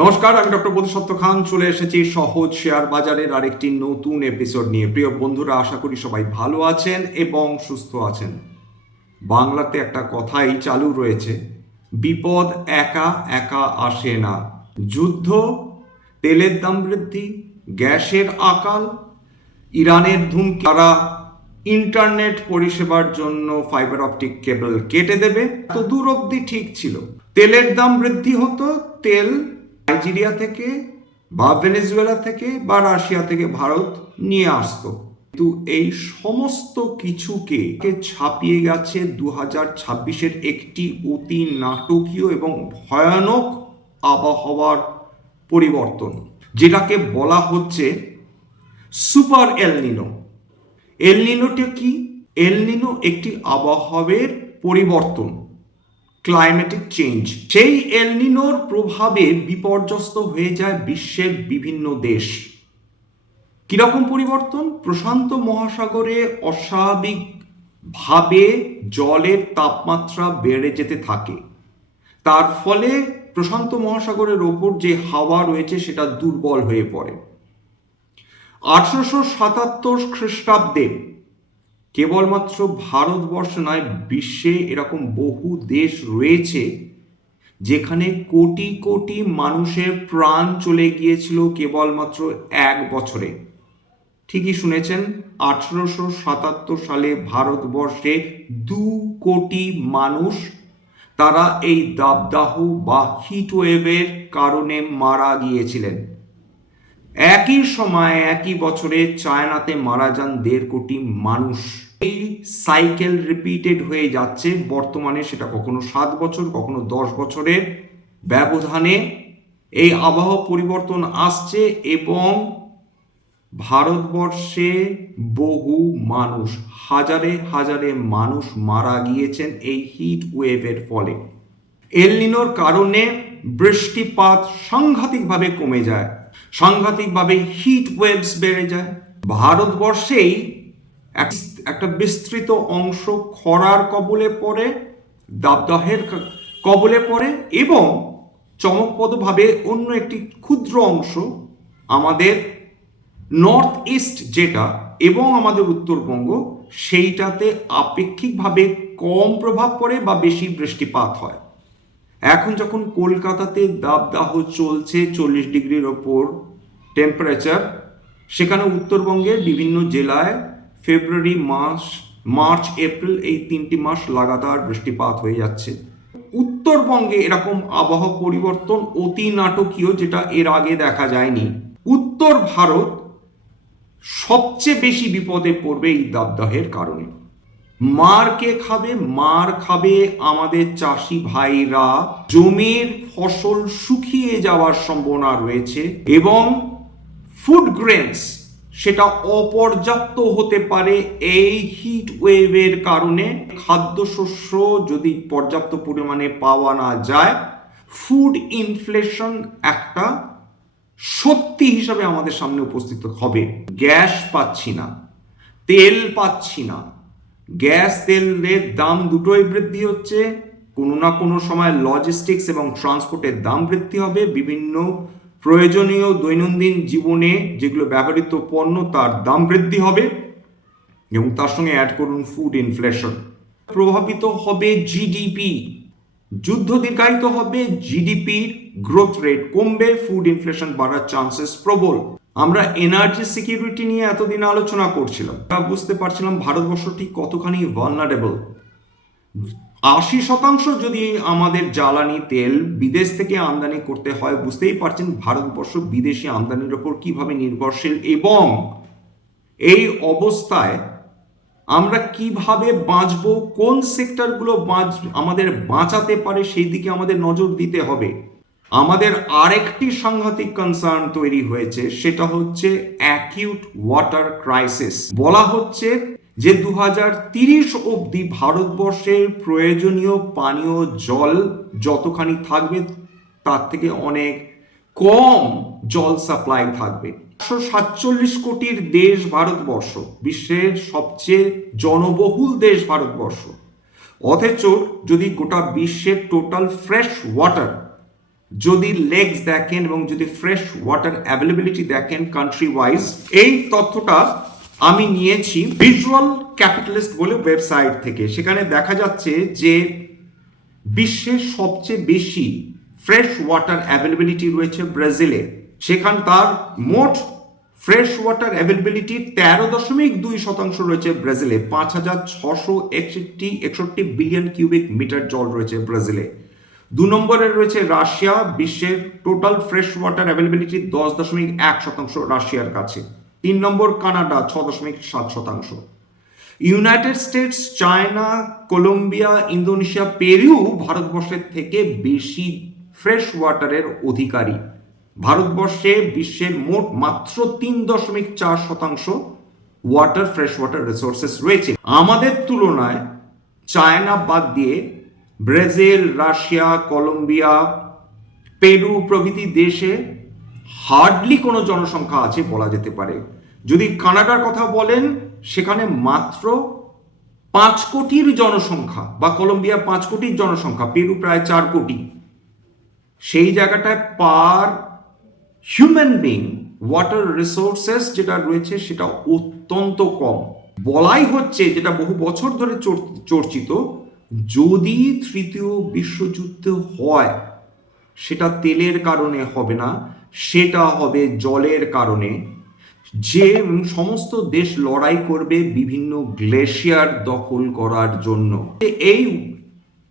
নমস্কার, আমি ডক্টর বোধিসত্ত্ব খান চলে এসেছি সহজ শেয়ার বাজারের আরেকটি নতুন এপিসোড নিয়ে। প্রিয় বন্ধুরা, আশা করি সবাই ভালো আছেন এবং সুস্থ আছেন। বাংলাতে একটা কথাই চালু রয়েছে, বিপদ একা একা আসে না। যুদ্ধ, তেলের দাম বৃদ্ধি, গ্যাসের আকাল, ইরানের ধুমকি, তারা ইন্টারনেট পরিষেবার জন্য ফাইবার অপটিক কেবল কেটে দেবে, তো দূর অবধি ঠিক ছিল। তেলের দাম বৃদ্ধি হতো, তেল নাইজেরিয়া থেকে বা ভেনেজুয়েলা থেকে বা রাশিয়া থেকে ভারত নিয়ে আসতো। কিন্তু এই সমস্ত কিছুকে ছাপিয়ে গেছে 2026-এর একটি অতি নাটকীয় এবং ভয়ানক আবহাওয়ার পরিবর্তন, যেটাকে বলা হচ্ছে সুপার এলনিনো। এলনিনোটা কি? এলনিনো একটি আবহাওয়ার পরিবর্তন, ক্লাইমেটিক চেঞ্জ। সেই এলনিনোর প্রভাবে বিপর্যস্ত হয়ে যায় বিশ্বের বিভিন্ন দেশ। কিরকম পরিবর্তন? প্রশান্ত মহাসাগরে অস্বাভাবিকভাবে জলের তাপমাত্রা বেড়ে যেতে থাকে। তার ফলে প্রশান্ত মহাসাগরের ওপর যে হাওয়া রয়েছে সেটা দুর্বল হয়ে পড়ে। 1877 খ্রিস্টাব্দে কেবলমাত্র ভারতবর্ষ নয়, বিশ্বে এরকম বহু দেশ রয়েছে যেখানে কোটি কোটি মানুষের প্রাণ চলে গিয়েছিল কেবলমাত্র এক বছরে। ঠিকই শুনেছেন, 1877 সালে ভারতবর্ষে 2 কোটি মানুষ তারা এই দাবদাহ বা হিটওয়েভের কারণে মারা গিয়েছিলেন। একই সময় একই বছরে চায়নাতে মারা যান 1.5 কোটি মানুষ। এই সাইকেল রিপিটেড হয়ে যাচ্ছে। বর্তমানে সেটা কখনো 7 বছর, কখনো 10 বছরের ব্যবধানে এই আবহাওয়া পরিবর্তন আসছে এবং ভারতবর্ষে বহু মানুষ, হাজারে হাজারে মানুষ মারা গিয়েছেন এই হিট ওয়েভের ফলে। এলনিনোর কারণে বৃষ্টিপাত সাংঘাতিকভাবে কমে যায়, সাংঘাতিকভাবে হিট ওয়েভস বেড়ে যায়। ভারতবর্ষেই একটা বিস্তৃত অংশ খরার কবলে পড়ে, দাবদাহের কবলে পড়ে এবং চমকপ্রদভাবে অন্য একটি ক্ষুদ্র অংশ আমাদের নর্থ ইস্ট যেটা এবং আমাদের উত্তরবঙ্গ, সেইটাতে আপেক্ষিকভাবে কম প্রভাব পড়ে বা বেশি বৃষ্টিপাত হয়। এখন যখন কলকাতাতে দাবদাহ চলছে 40 ডিগ্রির ওপর টেম্পারেচার, সেখানে উত্তরবঙ্গের বিভিন্ন জেলায় ফেব্রুয়ারি মার্চ এপ্রিল এই 3টি মাস লাগাতার বৃষ্টিপাত হয়ে যাচ্ছে। উত্তরবঙ্গে এরকম আবহাওয়া পরিবর্তন অতি নাটকীয়, যেটা এর আগে দেখা যায়নি। উত্তর ভারত সবচেয়ে বেশি বিপদে পড়বে এই দাবদাহের কারণে। মার খাবে আমাদের চাষি ভাইরা। জমির ফসল শুকিয়ে যাওয়ার সম্ভাবনা রয়েছে এবং ফুড গ্রেনস সেটা অপর্যাপ্ত হতে পারে এই হিট ওয়েভের কারণে। খাদ্যশস্য যদি পর্যাপ্ত পরিমাণে পাওয়া না যায়, ফুড ইনফ্লেশন একটা সত্যি হিসাবে আমাদের সামনে উপস্থিত হবে। গ্যাস পাচ্ছি না, তেল পাচ্ছি না, গ্যাস তেলের দাম দুটোই বৃদ্ধি হচ্ছে। কোনো না কোনো সময় লজিস্টিক্স এবং ট্রান্সপোর্টের দাম বৃদ্ধি হবে। বিভিন্ন প্রয়োজনীয় দৈনন্দিন জীবনে যেগুলো ব্যবহৃত পণ্য তার দাম বৃদ্ধি হবে এবং তার সঙ্গে অ্যাড করুন ফুড ইনফ্লেশন। প্রভাবিত হবে জিডিপি। যুদ্ধ দীর্ঘায়িত হবে, জিডিপির গ্রোথ রেট কমবে, ফুড ইনফ্লেশন বাড়ার চান্সেস প্রবল। আমরা এনার্জি সিকিউরিটি নিয়ে এতদিন আলোচনা করছিলাম, বুঝতে পারছিলাম ভারতবর্ষ ঠিক কতখানি ভালনারেবল। 80% যদি আমাদের জ্বালানি তেল বিদেশ থেকে আমদানি করতে হয়, বুঝতেই পারছেন ভারতবর্ষ বিদেশি আমদানির ওপর কিভাবে নির্ভরশীল। এবং এই অবস্থায় আমরা কিভাবে বাঁচব, কোন সেক্টরগুলো আমাদের বাঁচাতে পারে সেই দিকে আমাদের নজর দিতে হবে। আমাদের আরেকটি সাংঘাতিক কনসার্ন তৈরি হয়েছে, সেটা হচ্ছে অ্যাকিউট ওয়াটার ক্রাইসিস। বলা হচ্ছে যে 2030 অবধি ভারতবর্ষের প্রয়োজনীয় পানীয় জল যতখানি থাকবে তার থেকে অনেক কম জল সাপ্লাই থাকবে। 147 কোটির দেশ ভারতবর্ষ, বিশ্বের সবচেয়ে জনবহুল দেশ ভারতবর্ষ। অথচ যদি গোটা বিশ্বের টোটাল ফ্রেশ ওয়াটার যদি লেগস দেখেন এবং যদি ফ্রেশ ওয়াটার অ্যাভেলেবিলিটি দেখেন কান্ট্রি ওয়াইজ, এই তথ্যটা আমি নিয়েছি ভিজুয়াল ক্যাপিটালিস্ট বলে ওয়েবসাইট থেকে। সেখানে দেখা যাচ্ছে যে বিশ্বের সবচেয়ে বেশি ফ্রেশ ওয়াটার অ্যাভেলেবিলিটি রয়েছে ব্রাজিলে। সেখান তার মোট ফ্রেশ ওয়াটার অ্যাভেলেবিলিটি 13.2% রয়েছে ব্রাজিলে। 5,661 বিলিয়ন কিউবিক মিটার জল রয়েছে ব্রাজিলে। 2 নম্বরে রয়েছে রাশিয়া, বিশ্বের টোটাল ফ্রেশ ওয়াটার অ্যাভেলেবিলিটি 10.1% রাশিয়ার কাছে। 3 নম্বর Canada 6.7%। United States, China, Colombia, Indonesia, Peru ভারতবর্ষের থেকে বেশি ফ্রেশ ওয়াটারের অধিকারী। ভারতবর্ষে বিশ্বের মোট মাত্র 3.4% ওয়াটার ফ্রেশ ওয়াটার রিসোর্সেস রয়েছে। আমাদের তুলনায় চায়না বাদ দিয়ে ব্রাজিল, রাশিয়া, কলম্বিয়া, পেরু প্রভৃতি দেশে হার্ডলি কোনো জনসংখ্যা আছে বলা যেতে পারে। যদি কানাডার কথা বলেন, সেখানে মাত্র 5 কোটির জনসংখ্যা, বা কলম্বিয়া 5 কোটির জনসংখ্যা, পেরু প্রায় 4 কোটি। সেই জায়গাটায় পার হিউম্যান বিং ওয়াটার রিসোর্সেস যেটা রয়েছে সেটা অত্যন্ত কম। বলাই হচ্ছে, যেটা বহু বছর ধরে চর্চিত, যদি তৃতীয় বিশ্বযুদ্ধ হয় সেটা তেলের কারণে হবে না, সেটা হবে জলের কারণে। যে সমস্ত দেশ লড়াই করবে বিভিন্ন গ্লেশিয়ার দখল করার জন্য, এই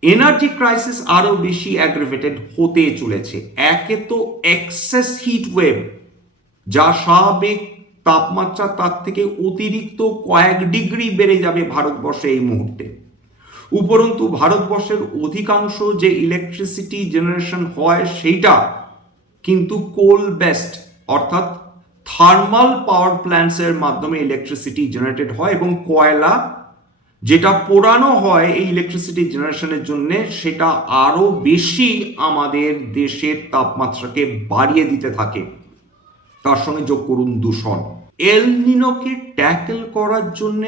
এনার্জি ক্রাইসিস আরো বেশি অ্যাগ্রেভেটেড হতে চলেছে। একে তো এক্সেস হিট ওয়েভ, যা স্বাভাবিক তাপমাত্রা তার থেকে অতিরিক্ত কয়েক ডিগ্রি বেড়ে যাবে ভারতবর্ষে এই মুহূর্তে। উপরন্তু ভারতবর্ষের অধিকাংশ যে ইলেকট্রিসিটি জেনারেশন হয় সেইটা কিন্তু কোল বেসড, অর্থাৎ থার্মাল পাওয়ার প্ল্যান্টসের মাধ্যমে ইলেকট্রিসিটি জেনারেটেড হয়, এবং কয়লা যেটা পোড়ানো হয় এই ইলেকট্রিসিটি জেনারেশনের জন্য, সেটা আরো বেশি আমাদের দেশের তাপমাত্রাকে বাড়িয়ে দিতে থাকে। তার সঙ্গে যোগ করুন দূষণ। এল নিনোকে ট্যাকেল করার জন্য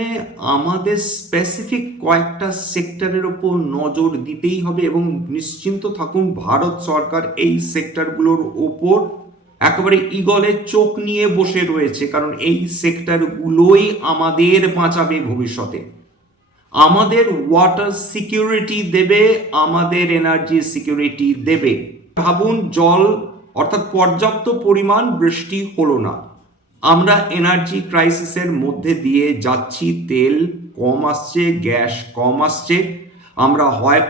আমাদের স্পেসিফিক কয়েকটা সেক্টরের ওপর নজর দিতেই হবে, এবং নিশ্চিন্ত থাকুন ভারত সরকার এই সেক্টরগুলোর ওপর একেবারে ঈগলের চোখ নিয়ে বসে রয়েছে, কারণ এই সেক্টরগুলোই আমাদের বাঁচাবে ভবিষ্যতে, আমাদের ওয়াটার সিকিউরিটি দেবে, আমাদের এনার্জি সিকিউরিটি দেবে। ভাবুন, জল অর্থাৎ পর্যাপ্ত পরিমাণ বৃষ্টি হলো না, আমরা এনার্জি ক্রাইসিসের মধ্যে দিয়ে যাচ্ছি, তেল কম আসছে, গ্যাস কম আসছে, আমরা হয়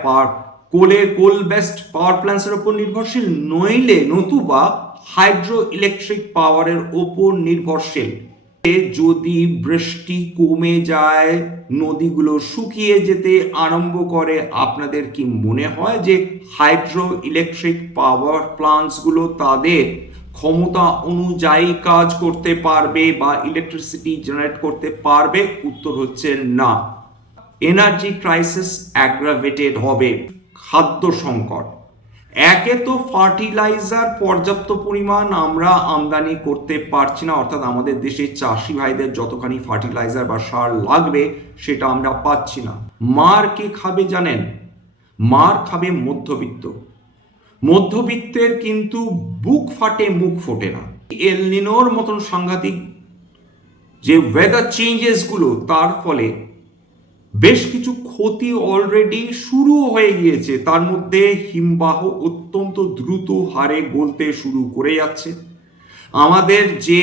কোল বেসড পাওয়ার প্ল্যান্টসের ওপর নির্ভরশীল, নইলে নতুবা হাইড্রো ইলেকট্রিক পাওয়ারের ওপর নির্ভরশীল। যদি বৃষ্টি কমে যায়, নদীগুলো শুকিয়ে যেতে আরম্ভ করে, আপনাদের কি মনে হয় যে হাইড্রো ইলেকট্রিক পাওয়ার প্ল্যান্টসগুলো তাদের ক্ষমতা অনুযায়ী কাজ করতে পারবে বা ইলেকট্রিসিটি জেনারেট করতে পারবে? উত্তর হচ্ছে না। এনার্জি ক্রাইসিস অ্যাগ্রাভেটেড হবে। খাদ্য সংকট, একে তো ফার্টিলাইজার পর্যাপ্ত পরিমাণ আমরা আমদানি করতে পারছি না, অর্থাৎ আমাদের দেশে চাষি ভাইদের যতখানি ফার্টিলাইজার বা সার লাগবে সেটা আমরা পাচ্ছি না। মার কে খাবে জানেন? মার খাবে মধ্যবিত্ত। মধ্যবিত্তের কিন্তু বুক ফাটে মুখ ফোটে না। এল নিনোর মতন সাংঘাতিক যে ওয়েদার চেঞ্জেস গুলো, তার ফলে বেশ কিছু ক্ষতি অলরেডি শুরু হয়ে গিয়েছে। তার মধ্যে হিমবাহ অত্যন্ত দ্রুত হারে গলতে শুরু করে যাচ্ছে। আমাদের যে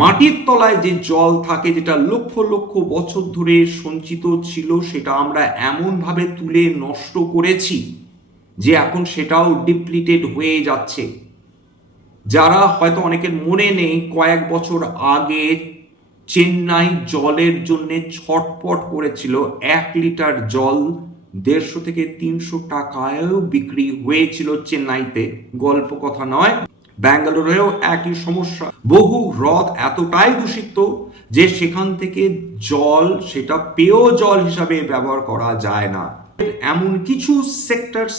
মাটির তলায় যে জল থাকে, যেটা লক্ষ লক্ষ বছর ধরে সঞ্চিত ছিল, সেটা আমরা এমনভাবে তুলে নষ্ট করেছি যে এখন সেটাও ডিপ্লিটেড হয়ে যাচ্ছে। যারা হয়তো অনেকের মনে নেই, কয়েক বছর আগে চেন্নাই জলের জন্য ছটপট করেছিল। 1 লিটার জল 150 থেকে 300 টাকায়ও বিক্রি হয়েছিল চেন্নাইতে, গল্প কথা নয়। ব্যাঙ্গালোরেও একই সমস্যা। বহু হ্রদ এতটাই দূষিত যে সেখান থেকে জল, সেটা পেয় জল হিসাবে ব্যবহার করা যায় না। এমন কিছু সেক্টরস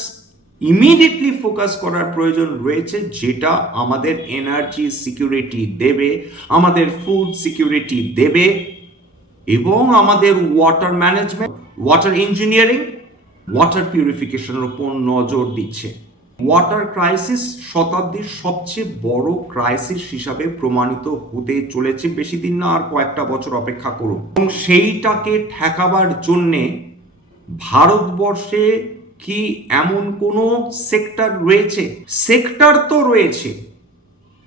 ইমিডিয়েটলি ফোকাস করার প্রয়োজন রয়েছে, যেটা আমাদের এনার্জি সিকিউরিটি দেবে, আমাদের ফুড সিকিউরিটি দেবে, এবং আমাদের water management, water engineering, water পিউরিফিকেশনের উপর নজর দিচ্ছে। ওয়াটার ক্রাইসিস শতাব্দীর সবচেয়ে বড় ক্রাইসিস হিসাবে প্রমাণিত হতে চলেছে। বেশি দিন না, আর কয়েকটা বছর অপেক্ষা করুন। এবং সেইটাকে ঠেকাবার জন্যে ভারতবর্ষে কি এমন কোনো সেক্টর রয়েছে? সেক্টর তো রয়েছে,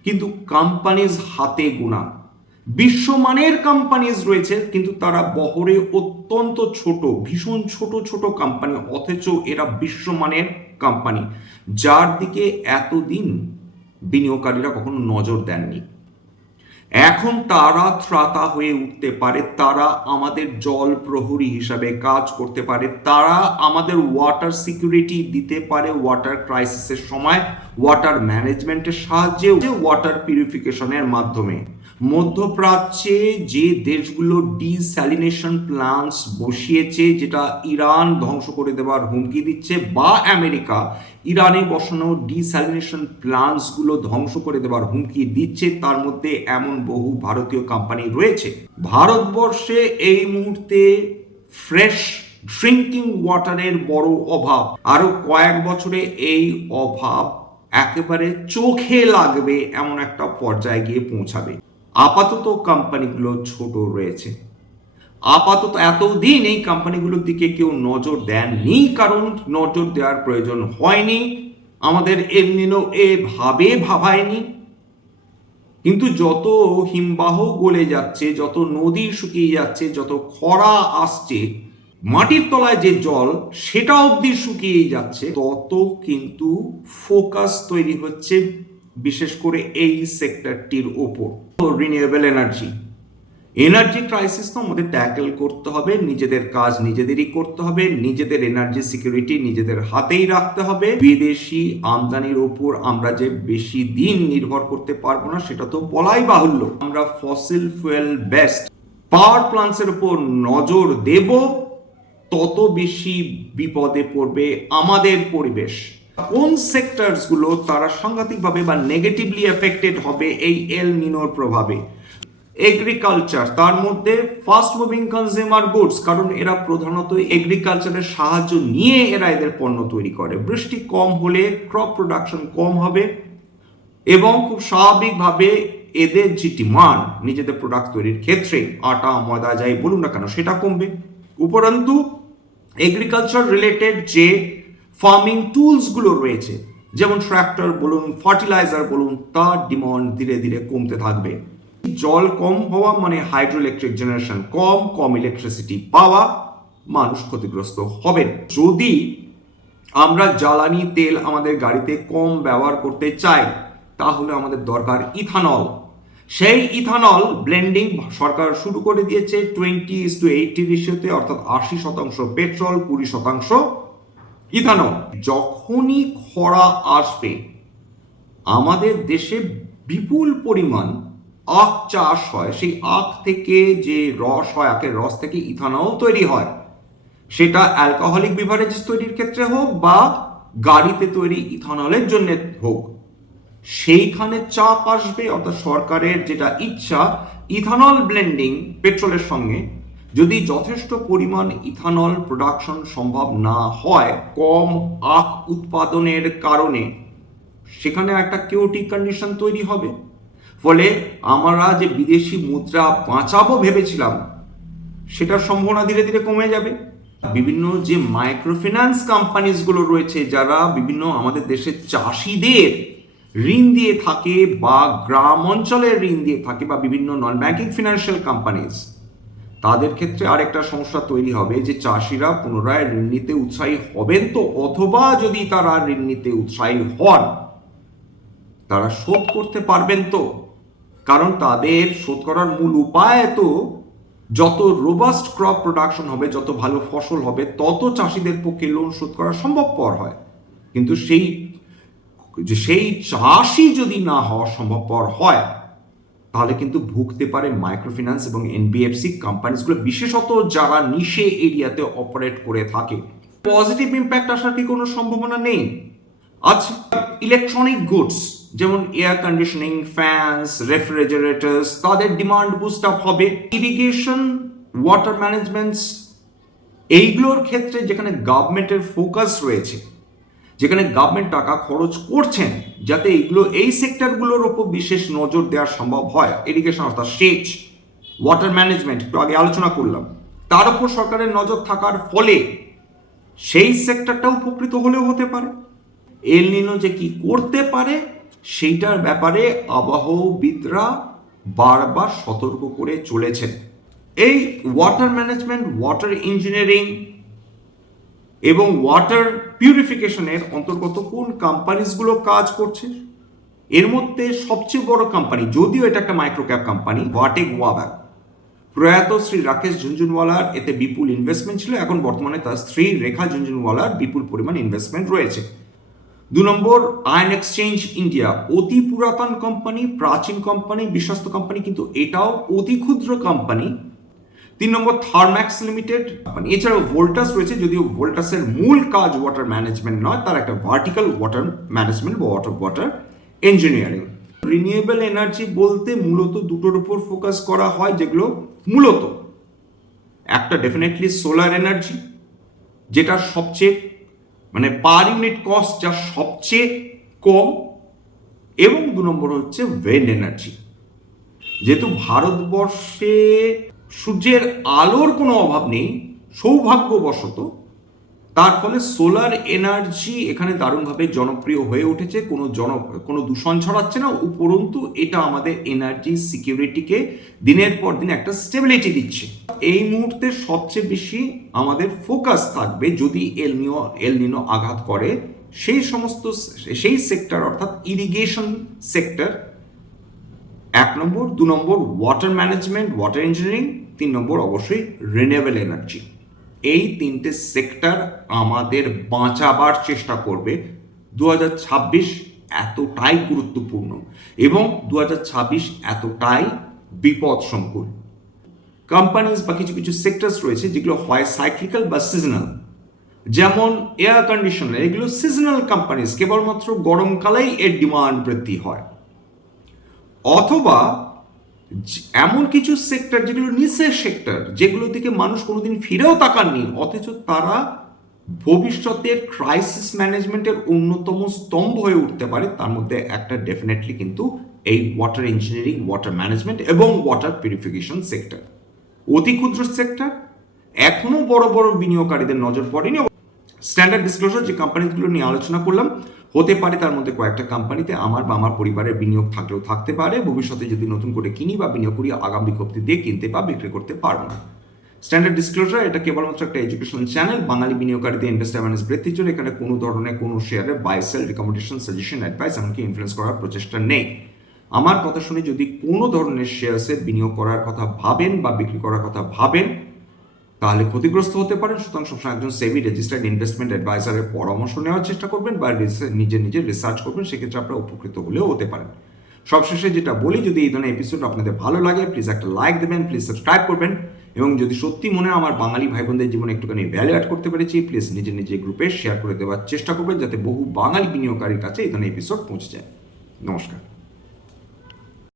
কিন্তু কোম্পানিজ হাতে গোনা। বিশ্বমানের কোম্পানিজ রয়েছে, কিন্তু তারা বহরে অত্যন্ত ছোট, ভীষণ ছোট ছোট কোম্পানি, অথচ এরা বিশ্বমানের কোম্পানি, যার দিকে এতদিন বিনিয়োগকারীরা কখনো নজর দেননি। এখন তারা ত্রাতা হয়ে উঠতে পারে, তারা আমাদের জল প্রহরী হিসাবে কাজ করতে পারে, তারা আমাদের ওয়াটার সিকিউরিটি দিতে পারে ওয়াটার ক্রাইসিসের সময়, ওয়াটার ম্যানেজমেন্টের সাহায্যে, ওয়াটার পিউরিফিকেশনের মাধ্যমে। মধ্যপ্রাচ্যে যে দেশগুলো ডিস্যালিনেশন প্ল্যান্টস বসিয়েছে, যেটা ইরান ধ্বংস করে দেওয়ার হুমকি দিচ্ছে, বা আমেরিকা ইরানে বসানো ডিস্যালিনেশন প্ল্যান্টসগুলো ধ্বংস করে দেওয়ার হুমকি দিচ্ছে, তার মধ্যে এমন বহু ভারতীয় কোম্পানি রয়েছে। ভারতবর্ষে এই মুহূর্তে ফ্রেশ ড্রিঙ্কিং ওয়াটারের বড় অভাব। আরো কয়েক বছরে এই অভাব একেবারে চোখে লাগবে এমন একটা পর্যায়ে গিয়ে পৌঁছাবে। আপাতত কোম্পানিগুলো ছোট রয়েছে, আপাতত এতদিন এই কোম্পানিগুলোর দিকে কেউ নজর দেননি, কারণ নজর দেওয়ার প্রয়োজন হয়নি, আমাদের এমনিও এভাবে ভাবায়নি। কিন্তু যত হিমবাহ গলে যাচ্ছে, যত নদী শুকিয়ে যাচ্ছে, যত খরা আসছে, মাটির তলায় যে জল সেটা অবধি শুকিয়ে যাচ্ছে, তত কিন্তু ফোকাস তৈরি হচ্ছে বিশেষ করে এই সেক্টরটির ওপর। রিনিউয়েবল এনার্জি ক্রাইসিস তো আমাদের ট্যাকেল করতে হবে, নিজেদের কাজ নিজেদেরই করতে হবে, নিজেদের এনার্জি সিকিউরিটি নিজেদের হাতেই রাখতে হবে। বিদেশি আমদানির ওপর আমরা যে বেশি দিন নির্ভর করতে পারবো না সেটা তো বলাই বাহুল্য। আমরা ফসিল ফুয়েল বেসড পাওয়ার প্ল্যান্টসের উপর নজর দেব, তত বেশি বিপদে পড়বে আমাদের পরিবেশ। কোন সেক্টরস গুলো তারা সাংঘাতিকভাবে বা নেগেটিভলি এফেক্টেড হবে এই এল নিনোর প্রভাবে? এগ্রিকালচার, তার মধ্যে ফাস্ট মুভিং কনজিউমার গুডস, কারণ এরা প্রধানত এগ্রিকালচারের সাহায্য নিয়ে এরা এদের পণ্য তৈরি করে। বৃষ্টি কম হলে ক্রপ প্রোডাকশন কম হবে এবং খুব স্বাভাবিকভাবে এদের যে ডিমান্ড নিজেদের প্রোডাক্ট তৈরির ক্ষেত্রে, আটা ময়দা যাই বলুন না কেন, সেটা কমবে। উপরন্তু এগ্রিকালচার রিলেটেড যে ফার্মিং টুলসগুলো রয়েছে, যেমন ট্র্যাক্টর বলুন, ফার্টিলাইজার বলুন, তার ডিমান্ড ধীরে ধীরে কমতে থাকবে। জল কম হওয়া মানে হাইড্রো ইলেকট্রিক জেনারেশন কম ইলেকট্রিসিটি পাওয়া, মানুষ ক্ষতিগ্রস্ত হবেন। যদি আমরা জ্বালানি তেল আমাদের গাড়িতে কম ব্যবহার করতে চাই, তাহলে আমাদের দরকার ইথানল। সেই ইথানল ব্লেন্ডিং সরকার শুরু করে দিয়েছে 20:80 রেশিওতে, অর্থাৎ 80% পেট্রোল, 20% ইথানল। যখনই খরা আসবে, আমাদের দেশে বিপুল পরিমাণ আখ চাষ হয়, সেই আখ থেকে যে রস হয়, আখের রস থেকে ইথানল তৈরি হয়, সেটা অ্যালকোহলিক বিভারেজেস তৈরির ক্ষেত্রে হোক বা গাড়িতে তৈরি ইথানলের জন্য হোক, সেইখানে চাপ আসবে। অর্থাৎ সরকারের যেটা ইচ্ছা, ইথানল ব্লেন্ডিং পেট্রোলের সঙ্গে যদি যথেষ্ট পরিমাণ ইথানল প্রোডাকশন সম্ভব না হয় কম আখ উৎপাদনের কারণে, সেখানে একটা কেওটিক কন্ডিশন তৈরি হবে। ফলে আমরা যে বিদেশি মুদ্রা বাঁচাবো ভেবেছিলাম, সেটার সম্ভাবনা ধীরে ধীরে কমে যাবে। বিভিন্ন যে মাইক্রোফিন্যান্স কোম্পানিজগুলো রয়েছে, যারা বিভিন্ন আমাদের দেশের চাষিদের ঋণ দিয়ে থাকে বা গ্রাম অঞ্চলের ঋণ দিয়ে থাকে, বা বিভিন্ন নন ব্যাংকিং ফিনান্সিয়াল কোম্পানিজ, তাদের ক্ষেত্রে আরেকটা সমস্যা তৈরি হবে যে চাষিরা পুনরায় ঋণ নিতে উৎসাহী হবেন তো, অথবা যদি তারা ঋণ নিতে উৎসাহী হন, তারা শোধ করতে পারবেন তো? কারণ তাদের শোধ করার মূল উপায় তো, যত রোবাস্ট ক্রপ প্রোডাকশন হবে, যত ভালো ফসল হবে, তত চাষিদের পক্ষে লোন শোধ করা সম্ভবপর হয়। কিন্তু সেই চাষই যদি না হওয়া সম্ভবপর হয়, তাহলে কিন্তু ভুগতে পারে মাইক্রোফিন্যান্স এবং এনবিএফসি কোম্পানিজগুলো, বিশেষত যারা নিশে এরিয়াতে অপারেট করে থাকে। পজিটিভ ইম্প্যাক্ট আসার কি কোনো সম্ভাবনা নেই? আচ্ছা, ইলেকট্রনিক গুডস যেমন এয়ার কন্ডিশনিং, ফ্যানস, রেফ্রিজারেটরস, তাদের ডিমান্ড বুস্ট আপ হবে। ইরিগেশন, ওয়াটার ম্যানেজমেন্টস, এইগুলোর ক্ষেত্রে যেখানে গভর্নমেন্টের ফোকাস রয়েছে, যেখানে গভর্নমেন্ট টাকা খরচ করছেন যাতে এগুলো এই সেক্টরগুলোর ওপর বিশেষ নজর দেওয়া সম্ভব হয়। এডুকেশন অর্থাৎ সেচ, ওয়াটার ম্যানেজমেন্ট একটু আগে আলোচনা করলাম, তার উপর সরকারের নজর থাকার ফলে সেই সেক্টরটা উপকৃত হলেও হতে পারে। এল নিনো যে কি করতে পারে সেইটার ব্যাপারে আবহাওয়াবিদরা বারবার সতর্ক করে চলেছেন। এই ওয়াটার ম্যানেজমেন্ট, ওয়াটার ইঞ্জিনিয়ারিং এবং ওয়াটার পিউরিফিকেশনের অন্তর্গত কোন কোম্পানিজগুলো কাজ করছে, এর মধ্যে সবচেয়ে বড় কোম্পানি, যদিও এটা একটা মাইক্রো ক্যাপ কোম্পানি, ওয়াটেক ওয়াব্যাক। প্রয়াত শ্রী রাকেশ ঝুনঝুনওয়ালার এতে বিপুল ইনভেস্টমেন্ট ছিল, এখন বর্তমানে তার স্ত্রী রেখা ঝুনঝুনওয়ালার বিপুল পরিমাণ ইনভেস্টমেন্ট রয়েছে। 2 নম্বর, আয়ন এক্সচেঞ্জ ইন্ডিয়া, অতি পুরাতন কোম্পানি, প্রাচীন কোম্পানি, বিশ্বস্ত কোম্পানি, কিন্তু এটাও অতি ক্ষুদ্র কোম্পানি। 3 নম্বর, থার্ম্যাক্স লিমিটেড। এছাড়াও ভোল্টাস রয়েছে, যদিও ভোল্টাসের মূল কাজ ওয়াটার ম্যানেজমেন্ট নয়, তার একটা ভার্টিক্যাল ওয়াটার ম্যানেজমেন্ট বা ওয়াটার ইঞ্জিনিয়ারিং। রিনিউয়েবল এনার্জি বলতে মূলত দুটোর উপর ফোকাস করা হয়, যেগুলো মূলত একটা ডেফিনেটলি সোলার এনার্জি, যেটা সবচেয়ে পার ইউনিট কস্ট যা সবচেয়ে কম, এবং 2 নম্বর হচ্ছে উইন্ড এনার্জি। যেহেতু ভারতবর্ষে সূর্যের আলোর কোনো অভাব নেই সৌভাগ্যবশত, তার ফলে সোলার এনার্জি এখানে দারুণভাবে জনপ্রিয় হয়ে উঠেছে। কোনো দূষণ ছড়াচ্ছে না, উপরন্তু এটা আমাদের এনার্জি সিকিউরিটিকে দিনের পর দিন একটা স্টেবিলিটি দিচ্ছে। এই মুহূর্তে সবচেয়ে বেশি আমাদের ফোকাস থাকবে যদি এল নিনো আঘাত করে সেই সেক্টর, অর্থাৎ ইরিগেশন সেক্টর 1 নম্বর, 2 নম্বর ওয়াটার ম্যানেজমেন্ট, ওয়াটার ইঞ্জিনিয়ারিং, 3 নম্বর অবশ্যই রিনিউয়েবল এনার্জি। এই 3টে সেক্টর আমাদের বাঁচাবার চেষ্টা করবে। 2026 এতটাই গুরুত্বপূর্ণ এবং 2026 এতটাই বিপদ সংকুল। কোম্পানিজ বা কিছু কিছু সেক্টরস রয়েছে যেগুলো হয় সাইক্লিক্যাল বা সিজনাল, যেমন এয়ার কন্ডিশনার, এগুলো সিজনাল কোম্পানিজ, কেবলমাত্র গরমকালেই এর ডিমান্ড বৃদ্ধি হয়। অথবা এমন কিছু সেক্টর যেগুলো নিচের সেক্টর, যেগুলো থেকে মানুষ কোনোদিন ফিরেও তাকাননি, অথচ তারা ভবিষ্যতের ক্রাইসিস ম্যানেজমেন্টের অন্যতম স্তম্ভ হয়ে উঠতে পারে। তার মধ্যে একটা ডেফিনেটলি কিন্তু এই ওয়াটার ইঞ্জিনিয়ারিং, ওয়াটার ম্যানেজমেন্ট এবং ওয়াটার পিউরিফিকেশন সেক্টর। অতি ক্ষুদ্র সেক্টর, এখনো বড় বড় বিনিয়োগকারীদের নজর পড়েনি। স্ট্যান্ডার্ড ডিসক্লোজার যে কোম্পানিগুলো নিয়ে আলোচনা করলাম, হতে পারে তার মধ্যে কয়েকটা কোম্পানিতে আমার বা আমার পরিবারের বিনিয়োগ থাকলেও থাকতে পারে। ভবিষ্যতে যদি নতুন করে কিনি বা বিনিয়োগ করি, আগাম বিজ্ঞপ্তি দিয়ে কিনতে বা বিক্রি করতে পারবো না। স্ট্যান্ডার্ড ডিসক্লোজার এটা কেবলমাত্র একটা এডুকেশন চ্যানেল, বাঙালি বিনিয়োগকারীদের ইনভেস্টার অ্যাওয়ারনেস বৃদ্ধির জন্য। এখানে কোনো ধরনের কোনো শেয়ারে buy sell, recommendation, suggestion, advice এমনকি ইনফ্লুয়েন্স করার প্রচেষ্টা নেই। আমার কথা শুনে যদি কোনো ধরনের শেয়ারসে বিনিয়োগ করার কথা ভাবেন বা বিক্রি করার কথা ভাবেন, তাহলে ক্ষতিগ্রস্ত হতে পারেন। সুতরাং সবসময় একজন সেবি রেজিস্টার্ড ইনভেস্টমেন্ট অ্যাডভাইজারের পরামর্শ নেওয়ার চেষ্টা করবেন বা নিজের রিসার্চ করবেন, সেক্ষেত্রে আপনারা উপকৃত হলেও হতে পারেন। সবশেষে যেটা বলি, যদি এই ধরনের এপিসোড আপনাদের ভালো লাগে, প্লিজ একটা লাইক দেবেন, প্লিজ সাবস্ক্রাইব করবেন, এবং যদি সত্যি মনে হয় আমার বাঙালি ভাই বোনদের জীবনে একটুখানি ভ্যালু অ্যাড করতে পেরেছি, প্লিজ নিজের গ্রুপে শেয়ার করে দেওয়ার চেষ্টা করবেন, যাতে বহু বাঙালি বিনিয়োগকারীর কাছে এই ধরনের এপিসোড পৌঁছে যায়। নমস্কার।